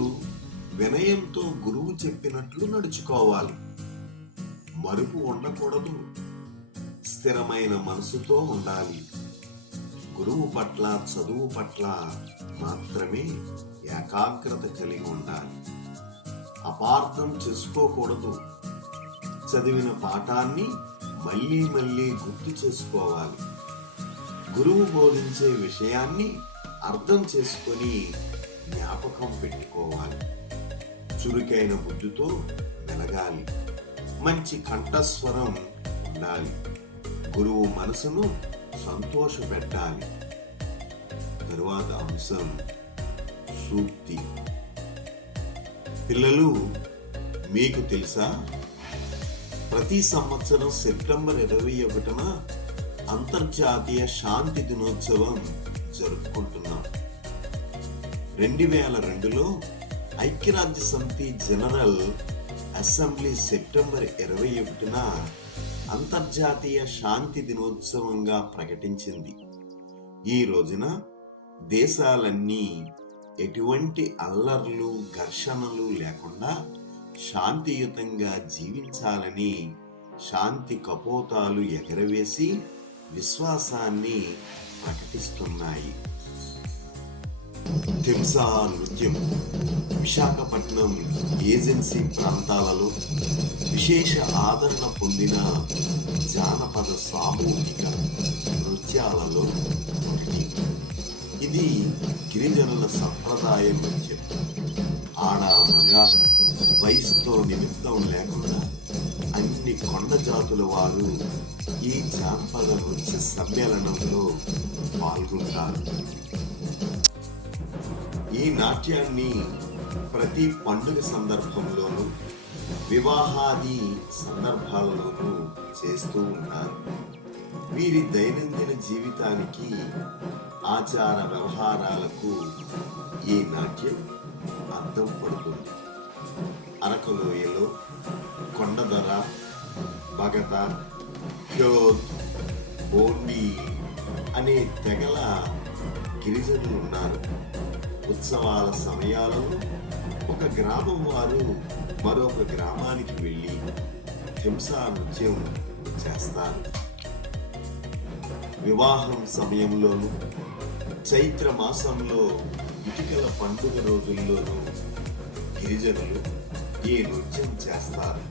వినయంతో గురువు చెప్పినట్లు నడుచుకోవాలి. మరుపు ఉండకూడదు. స్థిరమైన మనసుతో ఉండాలి. గురువు పట్ల, చదువు పట్ల మాత్రమే ఏకాగ్రత కలిగి ఉండాలి. అపార్థం చేసుకోకూడదు. చదివిన పాఠాన్ని మళ్ళీ మళ్ళీ గుర్తు చేసుకోవాలి. గురువు బోధించే విషయాన్ని అర్థం చేసుకొని జ్ఞాపకం పెట్టుకోవాలి. చురుకైన బుద్ధితో వెలగాలి. మంచి కంఠస్వరం ఉండాలి. గురువు మనసును సంతోషపెట్టాలి. తరువాత అంశం సూక్తి. పిల్లలు, మీకు తెలుసా, ప్రతి సంవత్సరం సెప్టెంబర్ 21న అంతర్జాతీయ శాంతి దినోత్సవం జరుపుకుంటున్నాం. 2002లో ఐక్యరాజ్య సమితి జనరల్ అసెంబ్లీ సెప్టెంబర్ 21న అంతర్జాతీయ శాంతి దినోత్సవంగా ప్రకటించింది. ఈ రోజున దేశాలన్నీ ఎటువంటి అల్లర్లు, ఘర్షణలు లేకుండా శాంతియుతంగా జీవించాలని శాంతి కపోతాలు ఎగరవేసి విశ్వాసాన్ని ప్రకటిస్తున్నాయి. తెంసా నృత్యం విశాఖపట్నం ఏజెన్సీ ప్రాంతాలలో విశేష ఆదరణ పొందిన జానపద సామూహిక నృత్యాలలో ఒకటి. ఇది గిరిజనుల సంప్రదాయ నృత్యం. ఆడ, మగ, వయసుతో నిమిత్తం లేకుండా అన్ని కొండ జాతుల వారు ఈ జానపద నృత్య సమ్మేళనంలో పాల్గొంటారు. ఈ నాట్యాన్ని ప్రతి పండుగ సందర్భంలోనూ, వివాహాది సందర్భాలలోనూ చేస్తూ ఉన్నారు. వీరి దైనందిన జీవితానికి, ఆచార వ్యవహారాలకు ఈ నాట్యం అర్థం పడుతుంది. అరకలోయలో కొండదర, బగత, హ్యోద్, బోండి అనే తెగల గిరిజనులు ఉన్నారు. ఉత్సవాల సమయాలలో ఒక గ్రామం వారు మరొక గ్రామానికి వెళ్ళి తెంసా నృత్యం చేస్తారు. వివాహం సమయంలోనూ, చైత్ర మాసంలో ఇటుకల పండుగ రోజుల్లోనూ గిరిజనులు ఈ నృత్యం చేస్తారు.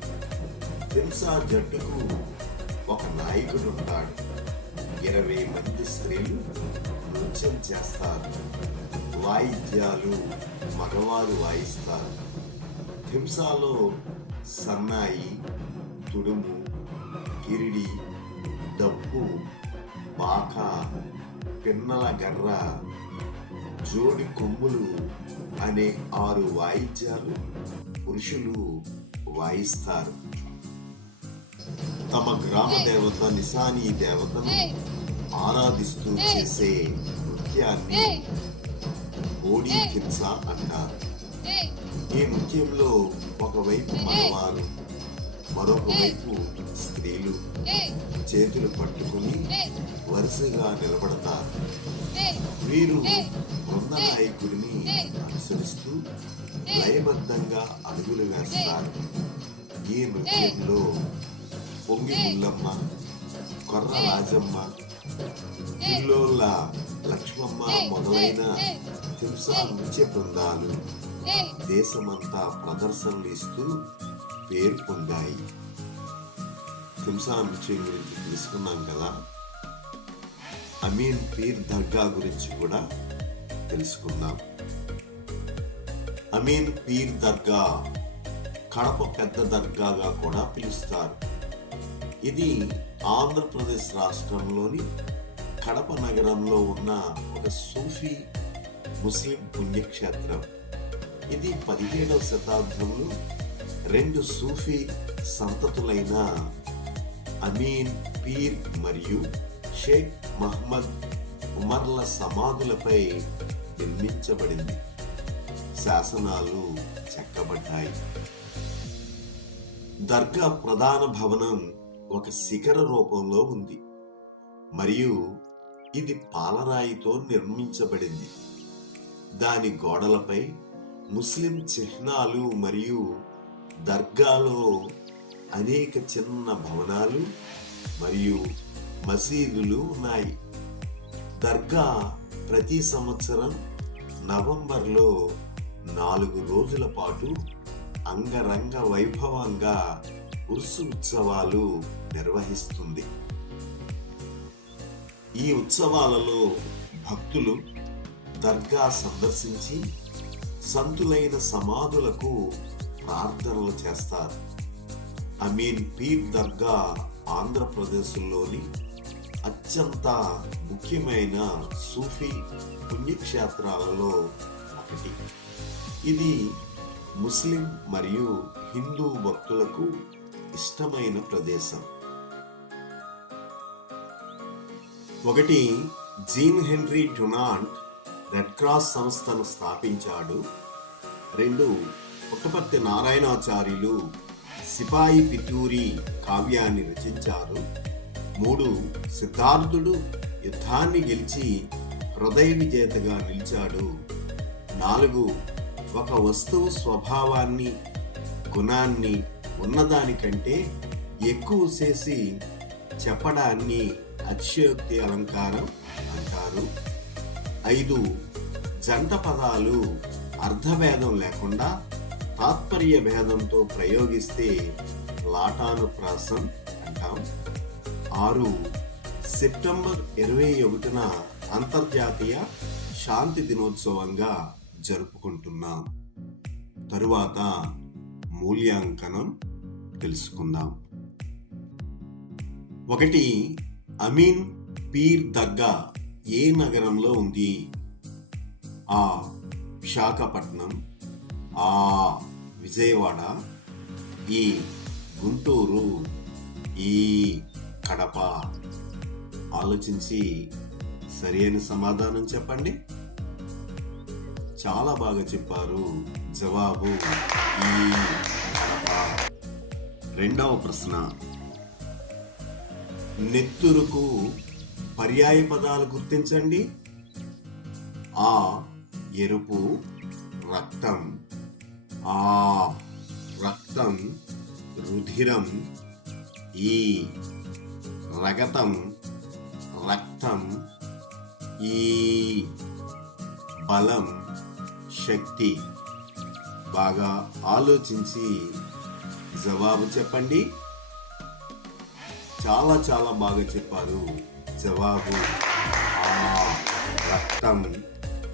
తెంసా జట్టుకు ఒక నాయకుడు ఉంటాడు. 20 మంది స్త్రీలు నృత్యం చేస్తారు. వాయిద్యాలు మగవారు వాయిస్తారు. తెంసాలో సన్నాయి, తుడుము, కిరిడి, డప్పు, బాక, పిన్నల గర్ర, జోడి కొమ్ములు అనే 6 వాయిద్యాలు పురుషులు వాయిస్తారు. తమ గ్రామ దేవత నిశాని దేవతను ఆరాధిస్తూ చేసే నృత్యాన్ని ఓడి తెంసా అంటారు. ఈ నృత్యంలో ఒకవైపు మగవారు, మరొక వైపు స్త్రీలు చేతులు పట్టుకుని వరుసగా నిలబడతారు. వీరు బృంద నాయకుడిని అనుసరిస్తూ లయబద్ధంగా అడుగులు వేస్తారు. ఈ నృత్యంలో పొంగి ముల్లమ్మ, కొర్ర రాజమ్మ, ఇల్లోల లక్ష్మమ్మ మొదలైన తెంసా నృత్య బృందాలు దేశమంతా ప్రదర్శనలు ఇస్తూ పేరు పొందాయి. తెంసా నృత్యం గురించి తెలుసుకున్నాం కదా. అమీన్ పీర్ దర్గా గురించి కూడా తెలుసుకుందాం. అమీన్ పీర్ దర్గా కడప పెద్ద దర్గాగా కూడా పిలుస్తారు. ఇది ఆంధ్రప్రదేశ్ రాష్ట్రంలోని కడప నగరంలో ఉన్న ఒక సూఫీ ముస్లిం పుణ్యక్షేత్రం. ఇది 17వ శతాబ్దంలో రెండు సూఫీ సంతతులైన అమీన్ పీర్ మరియు షేక్ మహమ్మద్ ఉమర్ల సమాధులపై నిర్మించబడింది. శాసనాలు చెక్కబడ్డాయి. దర్గా ప్రధాన భవనం ఒక శిఖర రూపంలో ఉంది మరియు ఇది పాలరాయితో నిర్మించబడింది. దాని గోడలపై ముస్లిం చిహ్నాలు మరియు దర్గాలో అనేక చిన్న భవనాలు మరియు మసీదులు ఉన్నాయి. దర్గా ప్రతి సంవత్సరం నవంబర్లో 4 రోజుల పాటు అంగరంగ వైభవంగా ఉర్సు ఉత్సవాలు నిర్వహిస్తుంది. ఈ ఉత్సవాలలో భక్తులు దర్గా సందర్శించి సంతులైన సమాధులకు ప్రార్థనలు చేస్తారు. అమీన్ పీర్ దర్గా ఆంధ్రప్రదేశ్లోని అత్యంత ముఖ్యమైన సూఫీ పుణ్యక్షేత్రాలలో ఒకటి. ఇది ముస్లిం మరియు హిందూ భక్తులకు ఇష్టమైన ప్రదేశం. ఒకటి, gene henry Dunant red cross సంస్థను స్థాపించాడు. 2, పుట్టపర్తి నారాయణాచార్యులు సిపాయి పితూరి కావ్యాన్ని రచించారు. 3, సిద్ధార్థుడు యుద్ధాన్ని గెలిచి హృదయ విజేతగా నిలిచాడు. 4, ఒక వస్తువు స్వభావాన్ని గుణాన్ని ఉన్నదానికంటే ఎక్కువ చేసి చెప్పడాన్ని అతిశయోక్తి అలంకారం అంటారు. 5, జంట పదాలు అర్థభేదం లేకుండా తాత్పర్య భేదంతో ప్రయోగిస్తే లాటానుప్రాసం అంటాం. 6, సెప్టెంబర్ 21న అంతర్జాతీయ శాంతి దినోత్సవంగా జరుపుకుంటున్నాం. తరువాత మూల్యాంకనం తెలుసుకుందాం. 1, అమీన్ పీర్ దర్గా ఏ నగరంలో ఉంది? ఆ, విశాఖపట్నం. ఆ, విజయవాడ. ఈ, గుంటూరు. ఈ, కడప. ఆలోచించి సరైన సమాధానం చెప్పండి. చాలా బాగా చెప్పారు. జవాబు ఈ, కడప. 2వ ప్రశ్న, నెత్తురుకు పర్యాయ పదాలు గుర్తించండి. ఆ, ఎరుపు, రక్తం. ఆ, రక్తం, రుధిరం. ఈ, రగతం, రక్తం. ఈ, బలం, శక్తి. బాగా ఆలోచించి జవాబు చెప్పండి. చాలా చాలా బాగా చెప్పారు. జవాబు ఆ, రక్తం,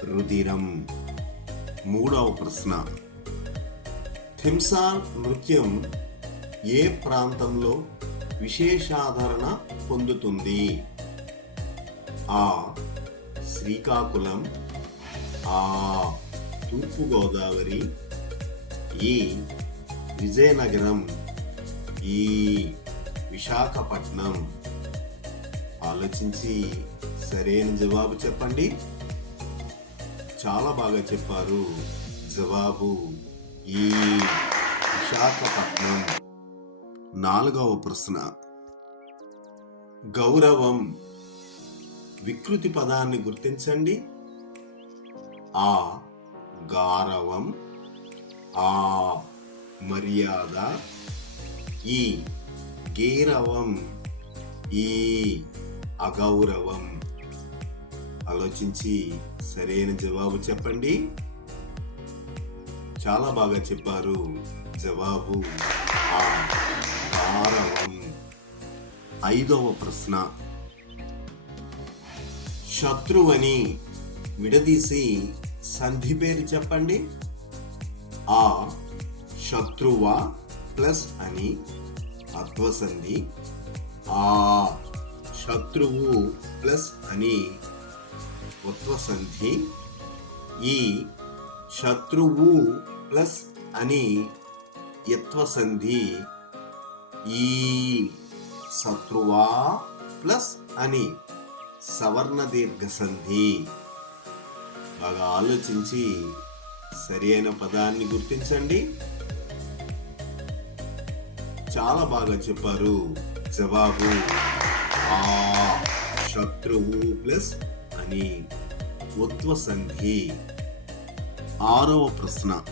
రుధిరం. 3వ ప్రశ్న, థింసా నృత్యం ఏ ప్రాంతంలో విశేషాదరణ పొందుతుంది? ఆ, శ్రీకాకుళం. ఆ, తూర్పుగోదావరి. ఈ, విజయనగరం. ఈ, విశాఖపట్నం. ఆలోచించి సరైన జవాబు చెప్పండి. చాలా బాగా చెప్పారు. జవాబు ఈ, విశాఖపట్నం. 4వ ప్రశ్న, గౌరవం వికృతి పదాన్ని గుర్తించండి. ఆ, గారవం. ఆ, మర్యాద. ఈ, గౌరవం. ఈ, అగౌరవం. ఆలోచించి సరైన జవాబు చెప్పండి. చాలా బాగా చెప్పారు. జవాబు ఆ, గారవం. 5వ ప్రశ్న, శత్రువని విడదీసి సంధి పేరు చెప్పండి. ఆ, శత్రువా ప్లస్ అని అద్వసంధి. ఆ, శత్రువు ప్లస్ అని ఉత్వసంధి. ఈ, శత్రువు ప్లస్ అని యత్వ సంధి ఈ. శత్రువా ప్లస్ అని సవర్ణ దీర్ఘ సంధి. బాగా ఆలోచించి సరి అయిన పదాన్ని గుర్తించండి. చాలా బాగా చెప్పారు. జవాబు ఆ. శత్రువు ప్లస్ అని ఉత్వ సంధి. 6వ ప్రశ్న.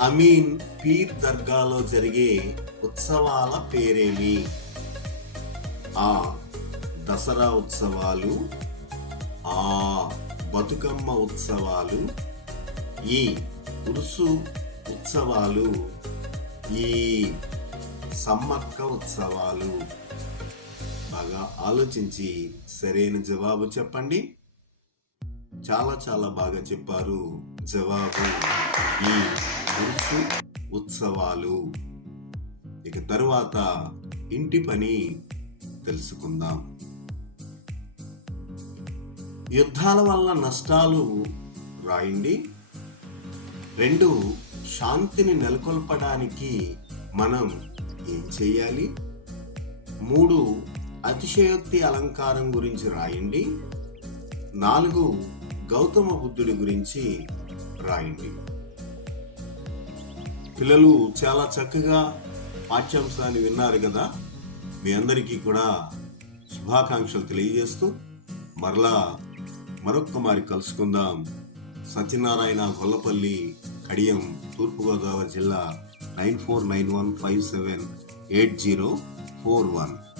అమీన్ పీర్ దర్గాలో జరిగే ఉత్సవాల పేరేమి? ఆ. దసరా ఉత్సవాలు. ఆ. బతుకమ్మ ఉత్సవాలు. ఈ. ఉరుసు ఉత్సవాలు. ఈ. సమ్మక్క ఉత్సవాలు. బాగా ఆలోచించి సరైన జవాబు చెప్పండి. చాలా చాలా బాగా చెప్పారు. జవాబు ఈ. ఉరుసు ఉత్సవాలు. ఇక తరువాత ఇంటి పని తెలుసుకుందాం. యుద్ధాల వల్ల నష్టాలు రాయండి. 2. శాంతిని నెలకొల్పడానికి మనం ఏం చేయాలి? 3. అతిశయోక్తి అలంకారం గురించి రాయండి. 4. గౌతమ బుద్ధుడి గురించి రాయండి. పిల్లలు చాలా చక్కగా పాఠ్యాంశాన్ని విన్నారు కదా. మీ అందరికీ కూడా శుభాకాంక్షలు తెలియజేస్తూ మరొక్క మారి కలుసుకుందాం. సత్యనారాయణ గొల్లపల్లి, కడియం, తూర్పుగోదావరి జిల్లా 9491578041.